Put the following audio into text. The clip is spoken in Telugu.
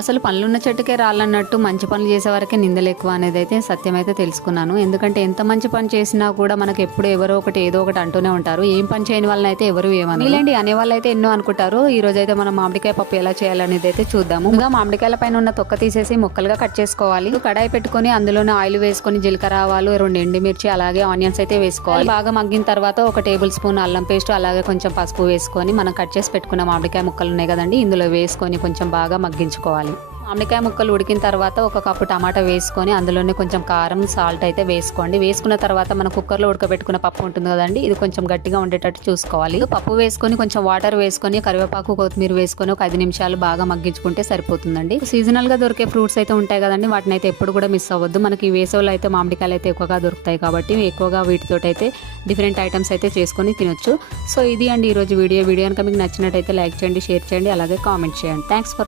అసలు పనులున్న చెట్టుకే రాళ్ళన్నట్టు మంచి పనులు చేసే వరకే నిందలు ఎక్కువ అనేది అయితే సత్యం అయితే తెలుసుకున్నాను. ఎందుకంటే ఎంత మంచి పని చేసినా కూడా మనకు ఎప్పుడు ఎవరో ఒకటి ఏదో ఒకటి అంటూనే ఉంటారు. ఏం పని చేయని వాళ్ళని అయితే ఎవరు ఏమని ఇలాంటి అనేవాళ్ళు అయితే ఎన్నో అనుకుంటారు. ఈ రోజు అయితే మనం మామిడికాయ పప్పు ఎలా చేయాలనేది అయితే చూద్దాము. ఇంకా మామిడికాయల పైన ఉన్న తొక్క తీసేసి ముక్కలుగా కట్ చేసుకోవాలి. కడాయి పెట్టుకొని అందులోనే ఆయిల్ వేసుకొని జీలకర్ర ఆవాలు 2 ఎండుమిర్చి అలాగే ఆనియన్స్ అయితే వేసుకోవాలి. బాగా మగ్గిన తర్వాత 1 టేబుల్ స్పూన్ అల్లం పేస్ట్ అలాగే కొంచెం పసుపు వేసుకొని మనం కట్ చేసి పెట్టుకున్న మామిడికాయ ముక్కలు ఉన్నాయి కదండి, ఇందులో వేసుకొని కొంచెం బాగా మగ్గించుకోవాలి. మామిడికాయ ముక్కలు ఉడికిన తర్వాత 1 కప్పు టమాటా వేసుకొని అందులోనే కొంచెం కారం సాల్ట్ అయితే వేసుకోండి. వేసుకున్న తర్వాత మన కుక్కర్లో ఉడకబెట్టుకున్న పప్పు ఉంటుంది కదండి, ఇది కొంచెం గట్టిగా ఉండేటట్టు చూసుకోవాలి. పప్పు వేసుకొని కొంచెం వాటర్ వేసుకొని కరివేపాకు కొత్తిమీర వేసుకొని ఒక 5 నిమిషాలు బాగా మగ్గించుకుంటే సరిపోతుందండి. సీజనల్ గా దొరికే ఫ్రూట్స్ అయితే ఉంటాయి కదండి, వాటిని అయితే ఎప్పుడు కూడా మిస్ అవ్వద్దు. మనకి ఈ వేసవిలో అయితే మామిడికాయలు అయితే ఎక్కువగా దొరుకుతాయి కాబట్టి ఎక్కువగా వీటితో అయితే డిఫరెంట్ ఐటమ్స్ అయితే చేసుకొని తినొచ్చు. సో ఇది అండి ఈరోజు వీడియో కనుక మీకు నచ్చినట్టయితే లైక్ చేయండి, షేర్ చేయండి, అలాగే కామెంట్ చేయండి. Thanks for